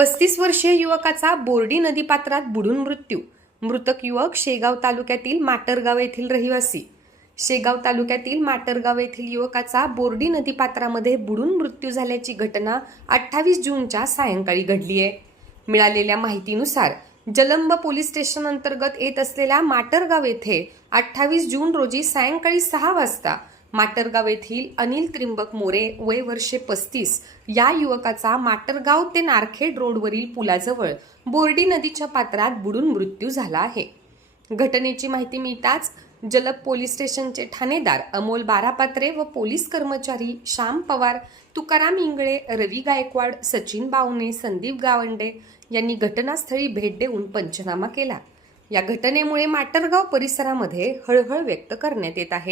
पस्तीस वर्षीय युवकाचा बोर्डी नदीपात्रात बुडून मृत्यू. मृतक युवक शेगाव तालुक्यातील माटरगाव येथील रहिवासी. शेगाव तालुक्यातील माटरगाव येथील युवकाचा बोर्डी नदीपात्रामध्ये बुडून मृत्यू झाल्याची घटना अठ्ठावीस जूनच्या सायंकाळी घडली आहे. मिळालेल्या माहितीनुसार जलंब पोलीस स्टेशन अंतर्गत येत असलेल्या माटरगाव येथे अठ्ठावीस जून रोजी सायंकाळी सहा वाजता माटरगाव येथील अनिल त्रिंबक मोरे वय वर्षे पस्तीस. या युवकाचा माटरगाव ते नारखेड रोडवरील पुलाजवळ बोर्डी नदीच्या पात्रात बुडून मृत्यू झाला आहे. घटनेची माहिती मिळताच जलब पोलीस स्टेशनचे ठाणेदार अमोल बारापात्रे व पोलीस कर्मचारी श्याम पवार तुकाराम इंगळे रवी गायकवाड सचिन बावणे संदीप गावंडे यांनी घटनास्थळी भेट देऊन पंचनामा केला. या घटनेमुळे माटरगाव परिसरामध्ये हळहळ व्यक्त करण्यात येत आहे.